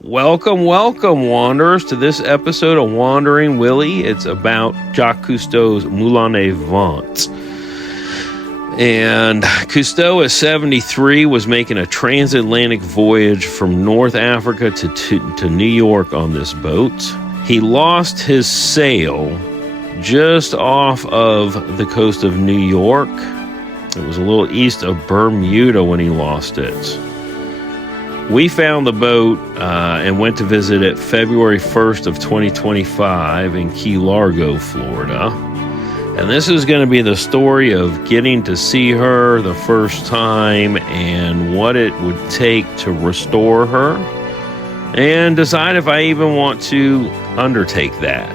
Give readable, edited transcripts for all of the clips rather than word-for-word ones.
Welcome, wanderers, to this episode of Wandering Willy. It's about Jacques Cousteau's Moulin. And Cousteau, at 73, was making a transatlantic voyage from North Africa to New York on this boat. He lost his sail just off of the coast of New York. It was a little east of Bermuda when he lost it. We found the boat and went to visit it February 1st of 2025 in Key Largo, Florida. And this is going to be the story of getting to see her the first time and what it would take to restore her and decide if I even want to undertake that.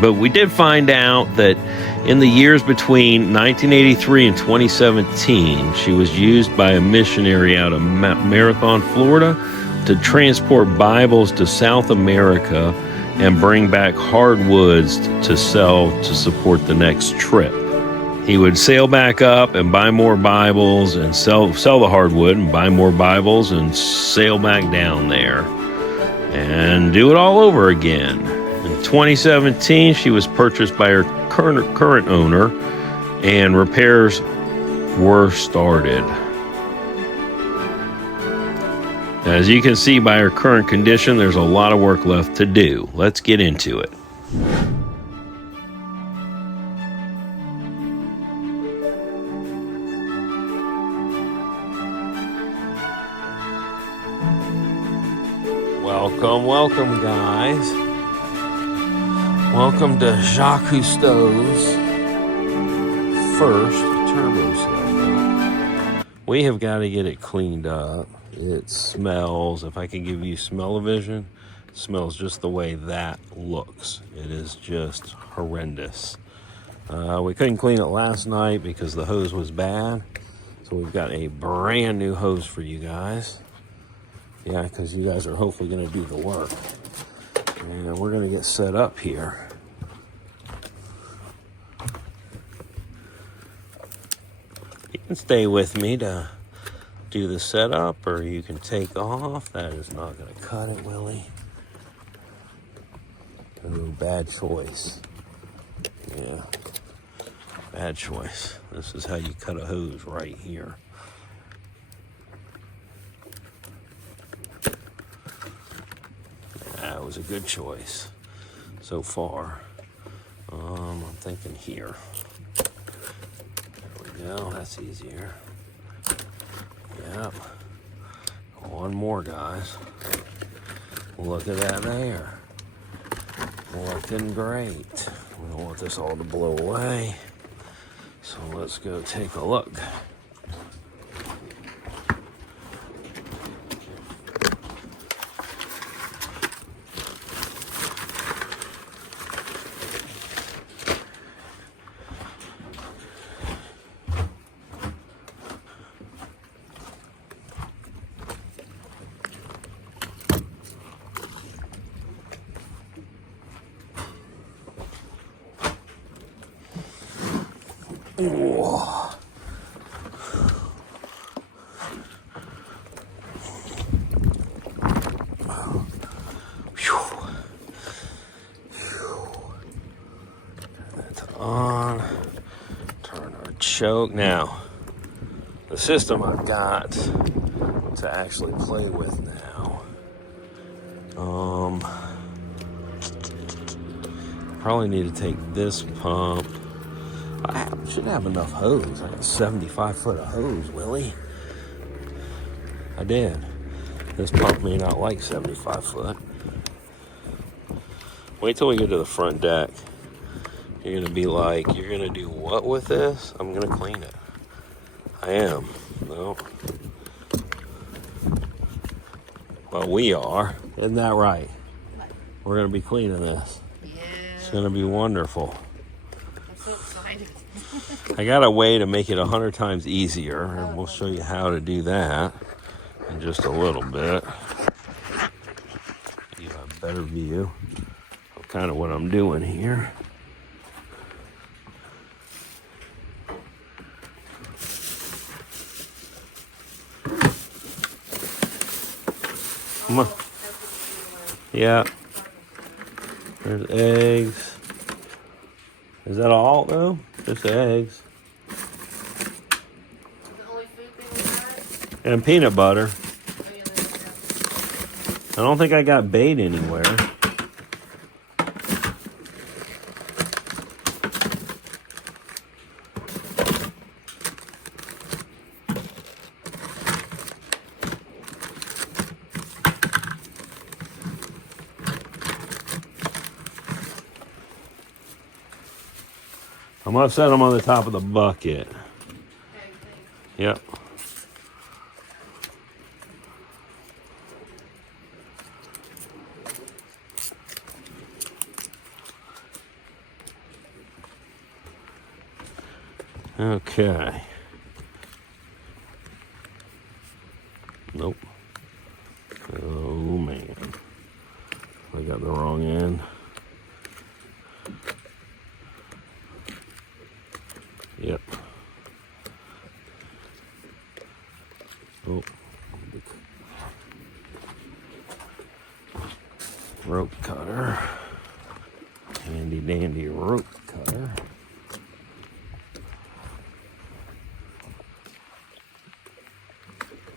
But we did find out that in the years between 1983 and 2017, she was used by a missionary out of Marathon, Florida, to transport Bibles to South America and bring back hardwoods to sell to support the next trip. He would sail back up and buy more Bibles and sell the hardwood and buy more Bibles and sail back down there and do it all over again. In 2017, she was purchased by her current owner, and repairs were started. As you can see by her current condition, there's a lot of work left to do. Let's get into it. Welcome, guys. Welcome to Jacques Cousteau's first turbo sailboat. We have got to get it cleaned up. It smells, if I can give you smell-o-vision, it smells just the way that looks. It is just horrendous. We couldn't clean it last night because the hose was bad. So we've got a brand new hose for you guys. Yeah, because you guys are hopefully going to do the work. And we're going to get set up here. You can stay with me to do the setup, or you can take off. That is not going to cut it, Willy. Oh, bad choice. Yeah, bad choice. This is how you cut a hose, right here. That was a good choice so far. I'm thinking here. There we go. That's easier. Yep. One more, guys. Look at that there. Looking great. We don't want this all to blow away. So let's go take a look. Whoa. Turn that on. Turn our choke. Now, the system I've got to actually play with now. Probably need to take this pump. I should have enough hose. I got 75 foot of hose, Willy. I did. This pump may not like 75 foot. Wait till we get to the front deck. You're going to be like, you're going to do what with this? I'm going to clean it. I am. No. Well, we are. Isn't that right? We're going to be cleaning this. Yeah. It's going to be wonderful. So excited. I got a way to make it 100 times easier, and we'll show you how to do that in just a little bit. You have a better view of kind of what I'm doing here. Come on. Yeah. There's eggs. Is that all though? Just eggs. The only food thing we got? And peanut butter. Oh, yeah, there's I don't think I got bait anywhere. I'm gonna set them on the top of the bucket. Yep. Okay. Nope. Oh man. I got the wrong end. Yep. Oh. Rope cutter. Handy dandy rope cutter.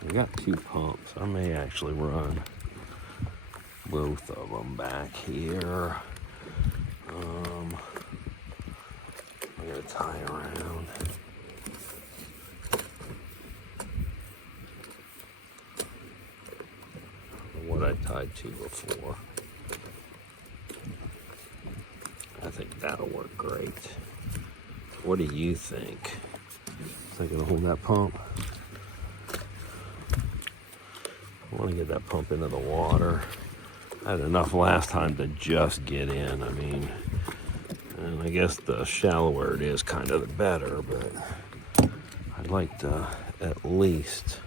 We got 2 pumps. I may actually run both of them back here. I'm gonna tie around. What I tied to before. I think that'll work great. What do you think? Think it'll hold that pump? I want to get that pump into the water. I had enough last time to just get in. I mean, and I guess the shallower it is, kind of the better, but I'd like to at least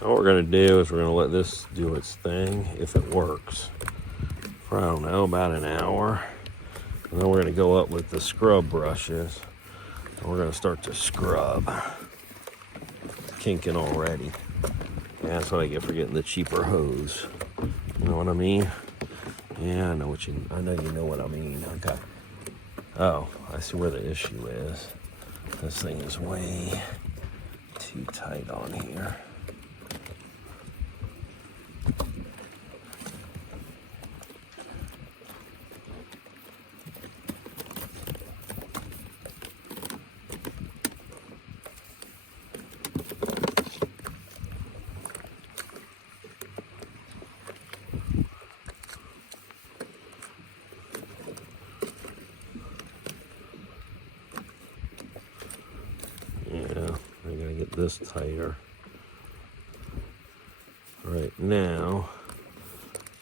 what we're going to do is we're going to let this do its thing if it works for, I don't know, about an hour. And then we're going to go up with the scrub brushes and we're going to start to scrub. Kinking already. Yeah, that's what I get for getting the cheaper hose. You know what I mean? Yeah, I know you know what I mean. Okay. Oh, I see where the issue is. This thing is way too tight on here. This tighter. Right now,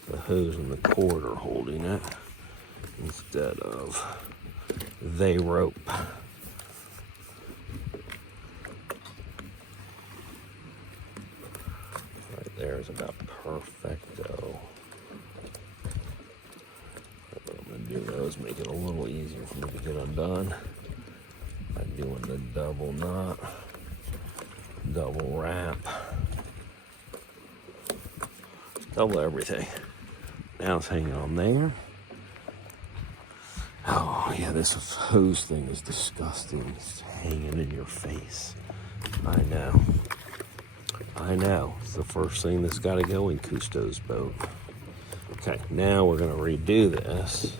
the hose and the cord are holding it instead of they rope. Right there is about perfecto. What I'm going to do though is make it a little easier for me to get undone by doing the double knot. Double wrap, double everything. Now it's hanging on there. Oh yeah, this hose thing is disgusting. It's hanging in your face. I know. It's the first thing that's got to go in Cousteau's boat. Okay, now we're going to redo this.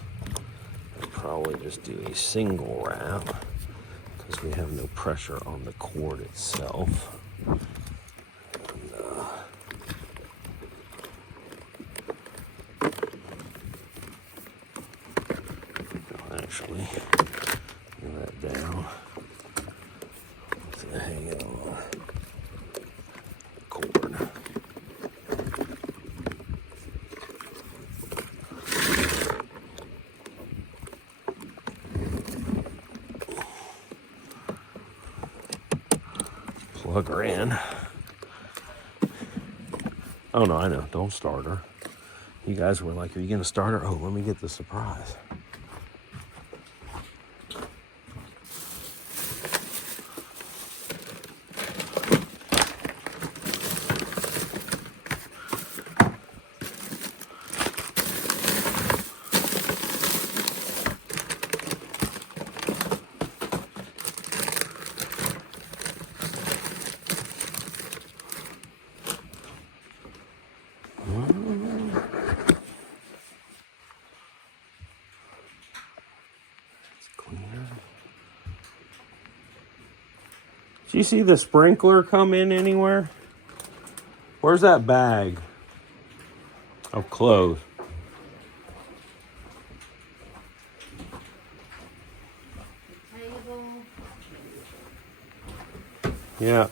I'll probably just do a single wrap because we have no pressure on the cord itself. Actually, get that down. So hang it on cord. Plug her in. Oh no, I know. Don't start her. You guys were like, are you going to start her? Oh, let me get the surprise. Did you see the sprinkler come in anywhere? Where's that bag of clothes? Table. Yeah.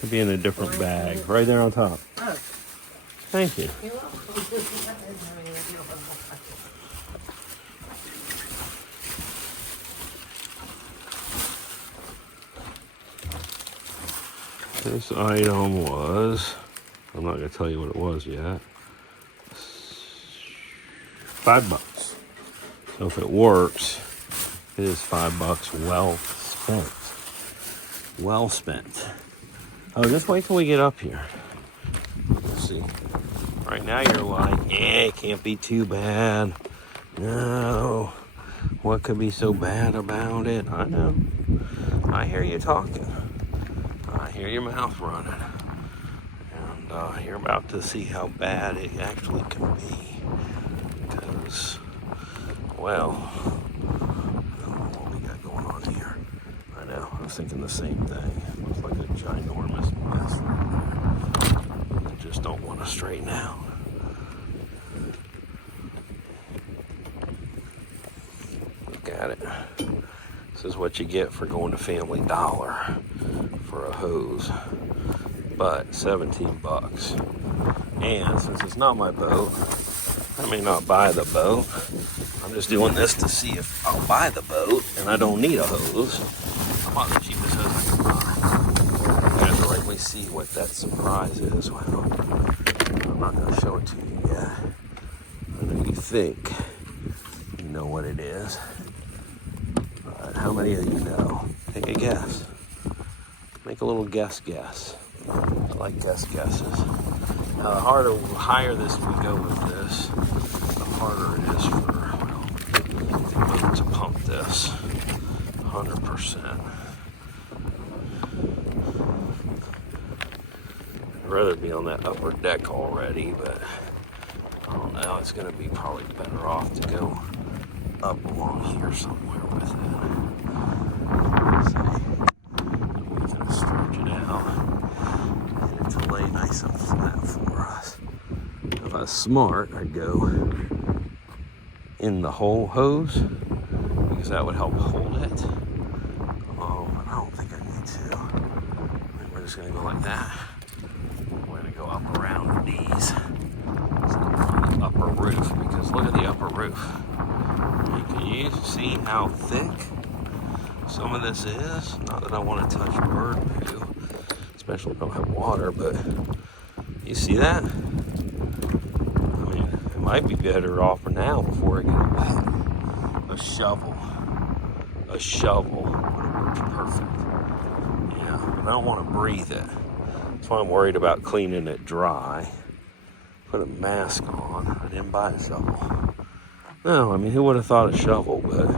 Should be in a different bag. Right there on top. Oh, Thank you. you're welcome. This item was, I'm not going to tell you what it was yet. $5. So if it works, it is $5 well spent. Well spent. Oh, just wait till we get up here. Let's see. Right now you're like, it can't be too bad. No. What could be so bad about it? I know. I hear you talking. I hear your mouth running. And you're about to see how bad it actually can be. Because, well, I don't know what we got going on here. I know, I was thinking the same thing. It looks like a ginormous mess right there. I just don't want to straighten out. Look at it. This is what you get for going to Family Dollar for a hose. But $17. And since it's not my boat, I may not buy the boat. I'm just doing this to see if I'll buy the boat and I don't need a hose. I bought the cheapest hose I can buy. You guys rightly see what that surprise is. Well, I'm not going to show it to you yet. I know you think you know what it is. But how many of you know? Take a guess. Make a little guess. I like guesses. Now, the higher this we go with this, the harder it is for the boat to pump this 100%. I'd rather be on that upper deck already, but I don't know. It's going to be probably better off to go up along here somewhere with it. See, we can stretch it out. Get it to lay nice and flat for us. If I was smart, I'd go in the whole hose because that would help hold it. But I don't think I need to. I think we're just going to go like that. We're going to go up around these. Let's go on the upper roof because look at the upper roof. Can you see how thick some of this is? Not that I want to touch bird poo, especially if I don't have water, but you see that? I mean, it might be better off for now before I get it wet. A shovel would have worked perfect. Yeah, but I don't want to breathe it. That's why I'm worried about cleaning it dry. Put a mask on. I didn't buy a shovel. No, I mean, who would have thought a shovel, but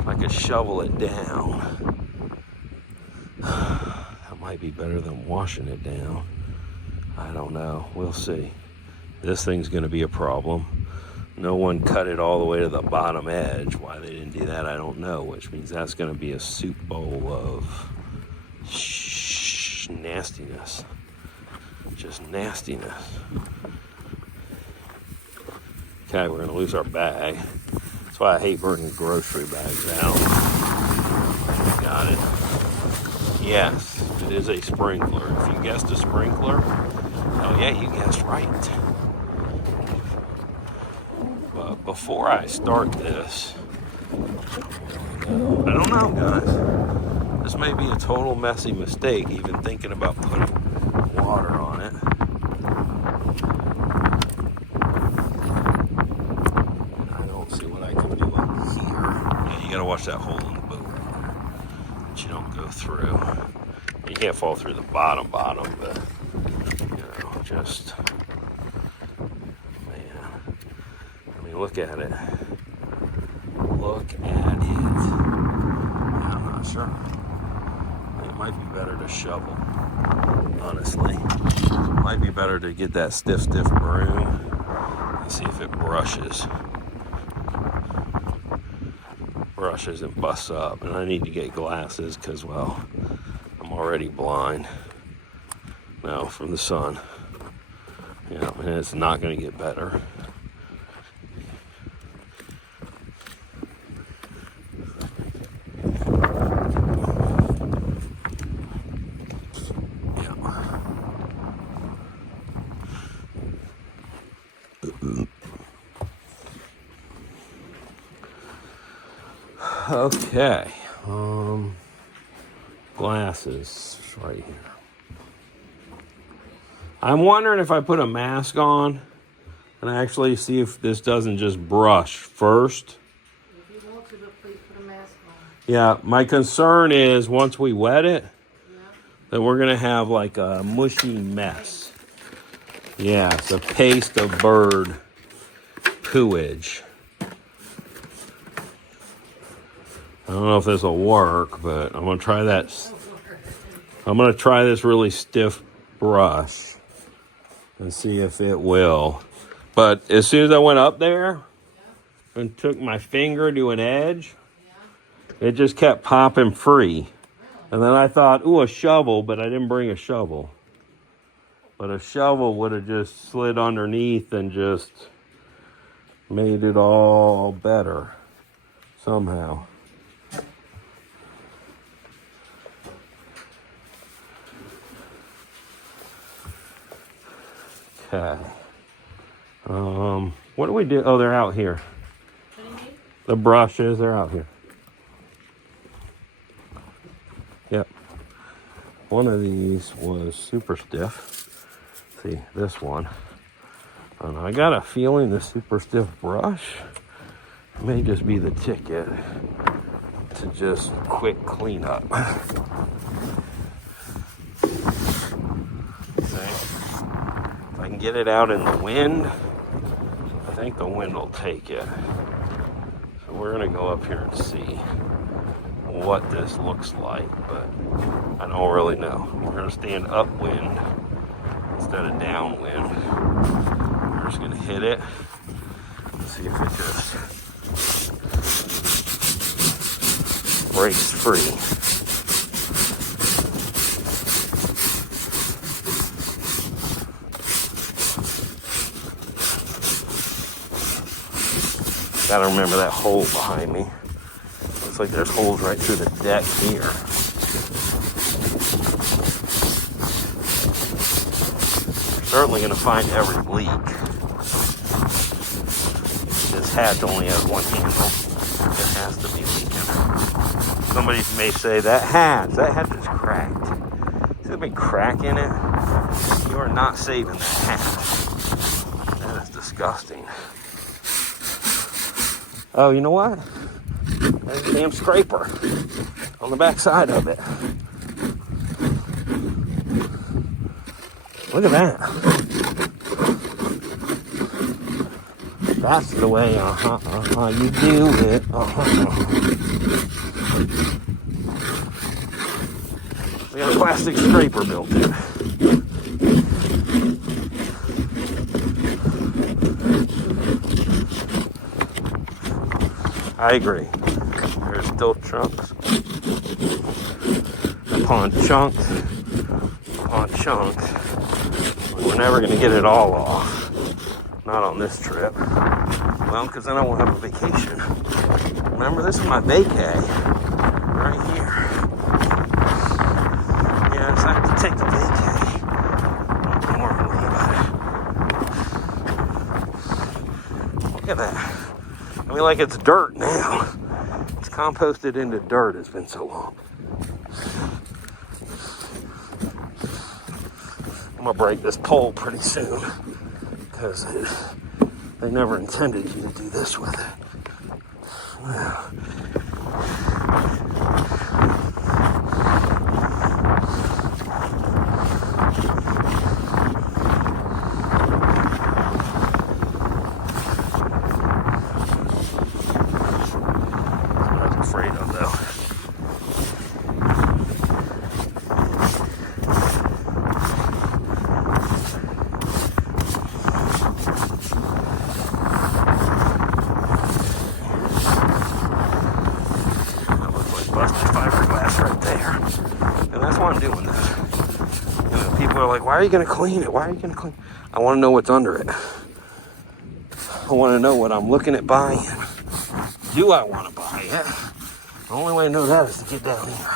if I could shovel it down, that might be better than washing it down. I don't know. We'll see. This thing's going to be a problem. No one cut it all the way to the bottom edge. Why they didn't do that, I don't know, which means that's going to be a soup bowl of nastiness. Just nastiness. Okay, we're going to lose our bag. That's why I hate bringing grocery bags out. Got it. Yes, it is a sprinkler. If you guessed a sprinkler, oh yeah, you guessed right. But before I start this, I don't know, guys. This may be a total messy mistake, even thinking about putting water on it. watch that hole in the boat that you don't go through. You can't fall through the bottom, but you know, just man. I mean, look at it. Look at it. Yeah, I'm not sure. It might be better to shovel. Honestly, it might be better to get that stiff broom and see if it brushes and busts up. And I need to get glasses because, well, I'm already blind now from the sun. You know, and it's not going to get better. Okay, glasses right here. I'm wondering if I put a mask on and actually see if this doesn't just brush first. If you want to, please put a mask on. Yeah, my concern is once we wet it, that we're gonna have like a mushy mess. Yeah, it's a paste of bird pooage. I don't know if this will work, but I'm gonna try that. I'm gonna try this really stiff brush and see if it will. But as soon as I went up there and took my finger to an edge, it just kept popping free. And then I thought, ooh, a shovel, but I didn't bring a shovel. But a shovel would have just slid underneath and just made it all better somehow. Okay. What do we do? Oh, they're out here. What do you need? The brushes, they're out here. Yep. One of these was super stiff. See, this one. And I got a feeling the super stiff brush may just be the ticket to just quick cleanup. If I can get it out in the wind, I think the wind will take it. So we're gonna go up here and see what this looks like, but I don't really know. We're gonna stand upwind instead of downwind. We're just gonna hit it and see if it just breaks free. Gotta remember that hole behind me. Looks like there's holes right through the deck here. We're certainly gonna find every leak. This hatch only has one handle. It has to be leaking. Somebody may say that hatch is cracked. Is there a big crack in it? You are not saving that hatch. That is disgusting. Oh, you know what? There's a damn scraper on the back side of it. Look at that. That's the way, you do it. We got a plastic scraper built in. I agree. There's still chunks upon chunks upon chunks. We're never going to get it all off. Not on this trip. Well, because then I won't have a vacation. Remember, this is my vacay. Right here. Yeah, I just have to take the vacay. Don't worry about it. Look at that. I mean, like it's dirt now. It's composted into dirt. It's been so long. I'm gonna break this pole pretty soon because they never intended you to do this with it. Why are you going to clean it? Why are you going to clean it? I want to know what's under it. I want to know what I'm looking at buying. Do I want to buy it? The only way to know that is to get down here.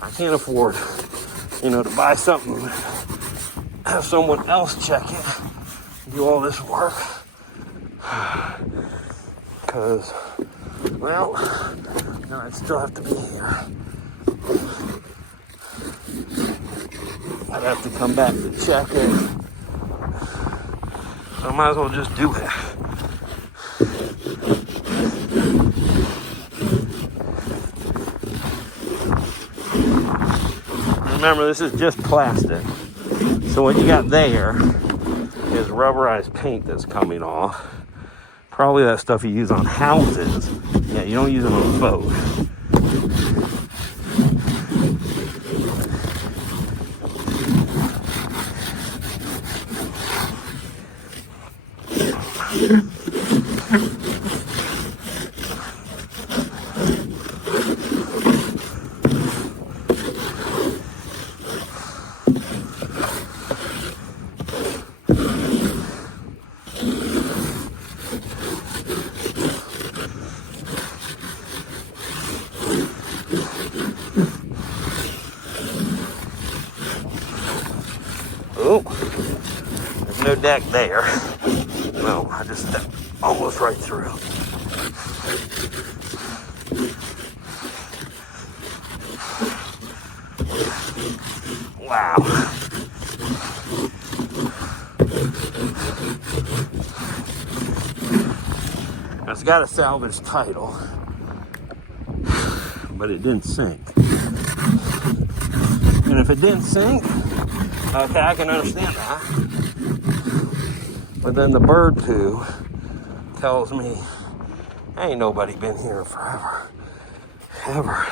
I can't afford, to buy something, have someone else check it, do all this work. Because, well, I'd still have to be here. I'd have to come back to check it. So I might as well just do it. Remember, this is just plastic. So what you got there is rubberized paint that's coming off. Probably that stuff you use on houses. Yeah, you don't use it on a boat. Oh, there's no deck there. No, I just stepped almost right through. Wow. It's got a salvage title, but it didn't sink. And if it didn't sink, okay, I can understand that. But then the bird poo tells me, ain't nobody been here forever. Ever.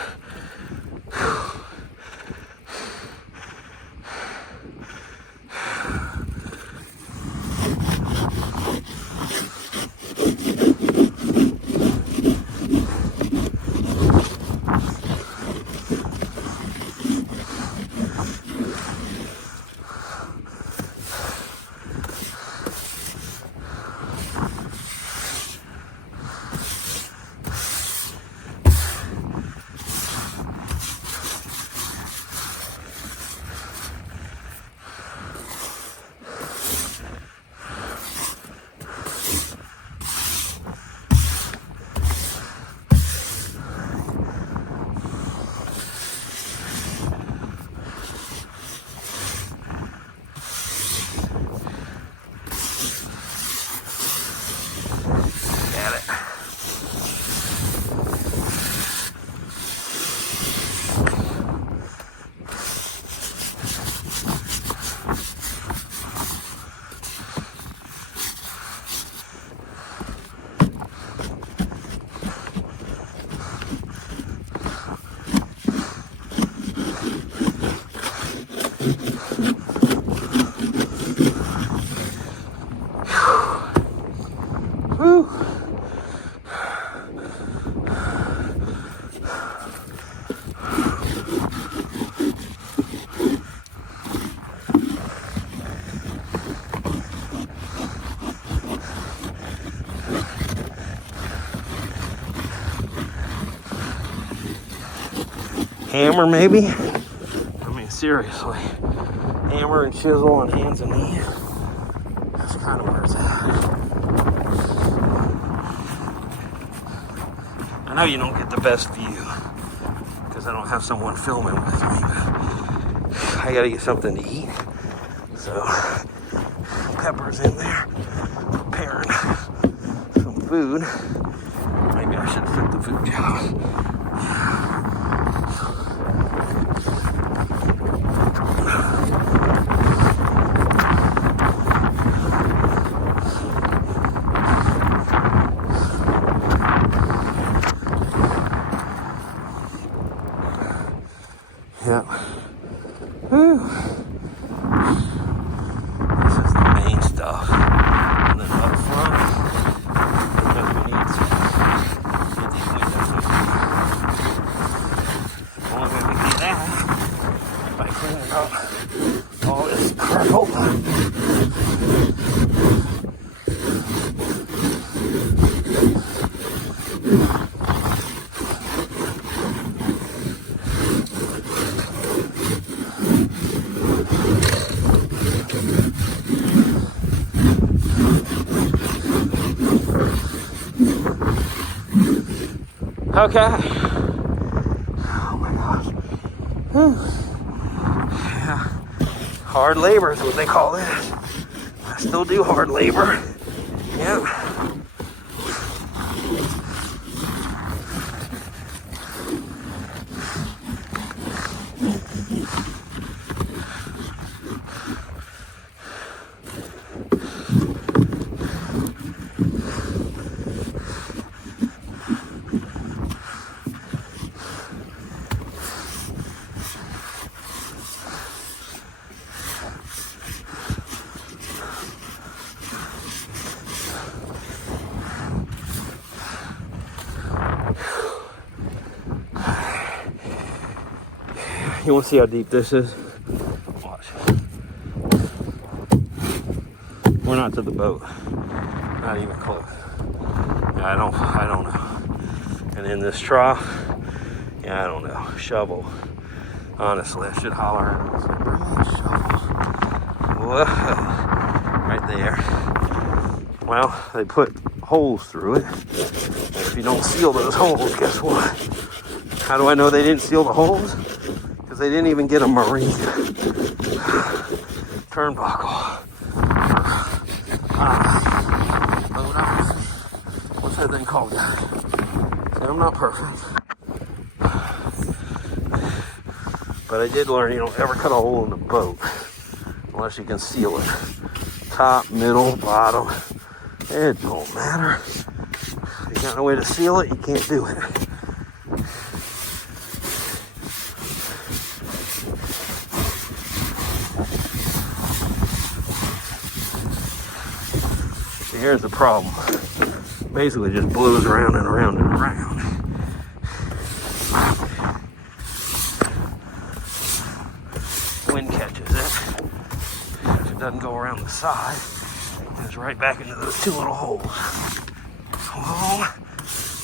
Whew. Hammer, maybe? I mean, seriously. Hammer and chisel on hands and knees. That's kind of where it's at. I know you don't get the best view because I don't have someone filming with me, but I gotta get something to eat. So, Pepper's in there preparing some food. Maybe I should have took the food job. Yeah. Whew. This is the main stuff. And then up front, because we need to get these windows open. The only way we can do that is by cleaning up all this crap. Okay. Oh my gosh. Whew. Yeah. Hard labor is what they call it. I still do hard labor. Yep. You want to see how deep this is? Watch. We're not to the boat. Not even close. Yeah, I don't know. And in this trough, yeah, I don't know. Shovel. Honestly, I should holler at him and say, bring that shovel. Whoa. Right there. Well, they put holes through it. And if you don't seal those holes, guess what? How do I know they didn't seal the holes? Because they didn't even get a marine turnbuckle. What's that thing called? See, I'm not perfect. But I did learn you don't ever cut a hole in the boat unless you can seal it. Top, middle, bottom. It don't matter. If you got no way to seal it, you can't do it. Here's the problem. Basically just blows around and around and around. Wind catches it. If it doesn't go around the side, it goes right back into those two little holes. Oh,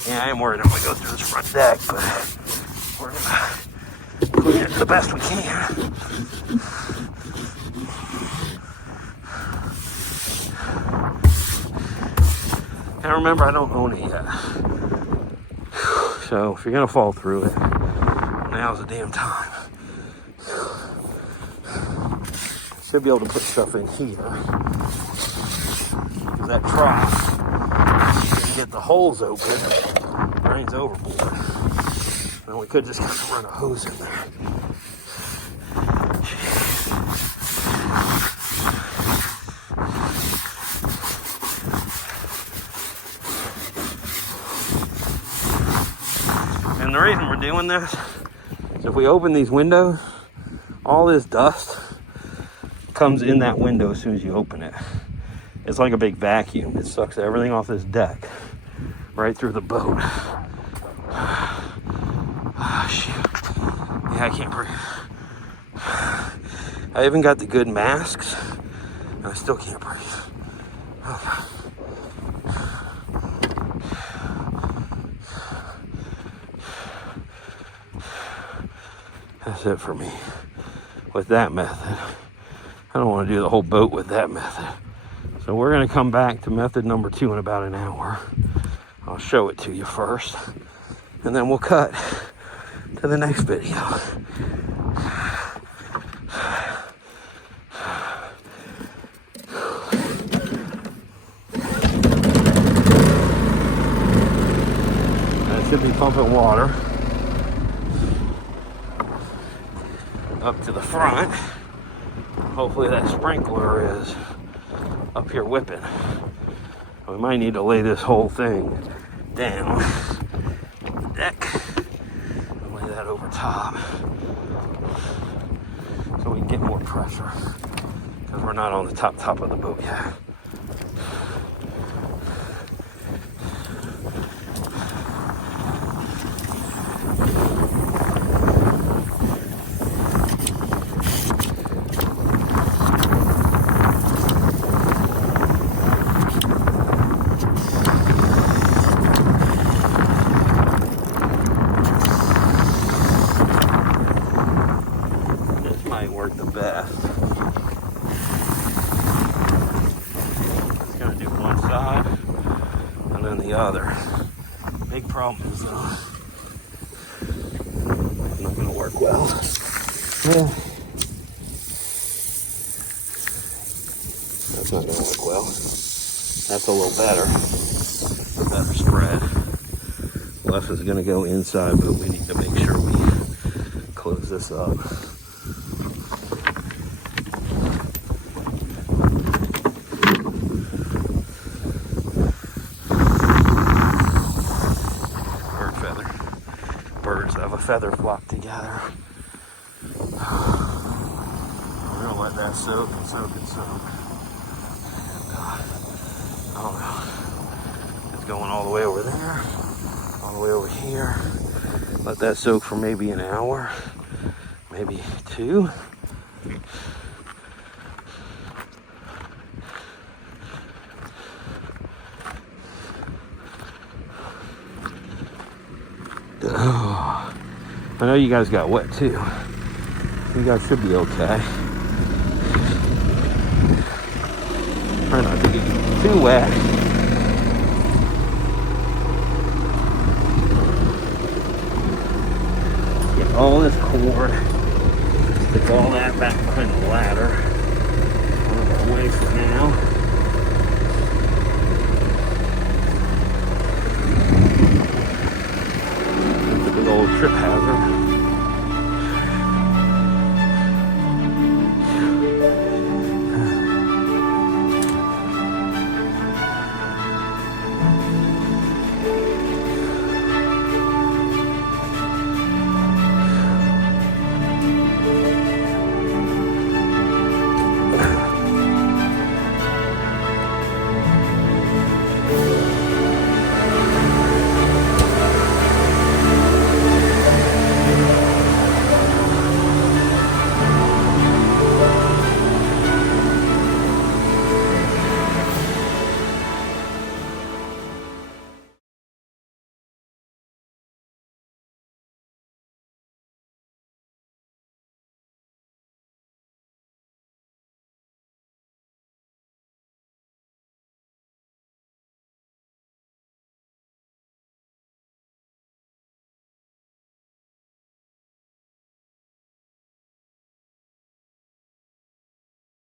yeah, I am worried I'm going to go through this front deck, but we're going to clean it the best we can. Now remember, I don't own it yet. So if you're gonna fall through it, now's the damn time. Should be able to put stuff in here. Because that trough, you can get the holes open, drains overboard. And we could just kind of run a hose in there. And the reason we're doing this is if we open these windows, all this dust comes in that window as soon as you open it. It's like a big vacuum. It sucks everything off this deck right through the boat. Oh, shoot. Yeah, I can't breathe. I even got the good masks, and I still can't breathe. Okay. That's it for me with that method. I don't want to do the whole boat with that method. So we're going to come back to method number 2 in about an hour. I'll show it to you first, and then we'll cut to the next video. should be pumping water up to the front. Hopefully that sprinkler is up here whipping. We might need to lay this whole thing down on the deck and lay that over top so we can get more pressure, because we're not on the top of the boat yet. Work the best. It's gonna do one side and then the other. Big problem is it's not gonna work well. Yeah. That's not gonna work well. That's a little better. A better spread. Left is gonna go inside, but we need to make sure we close this up. Birds have a feather flock together. We're gonna let that soak and soak and soak. Oh no. It's going all the way over there, all the way over here. Let that soak for maybe an hour, maybe 2. Oh, I know you guys got wet too. You guys should be okay. Try not to get too wet.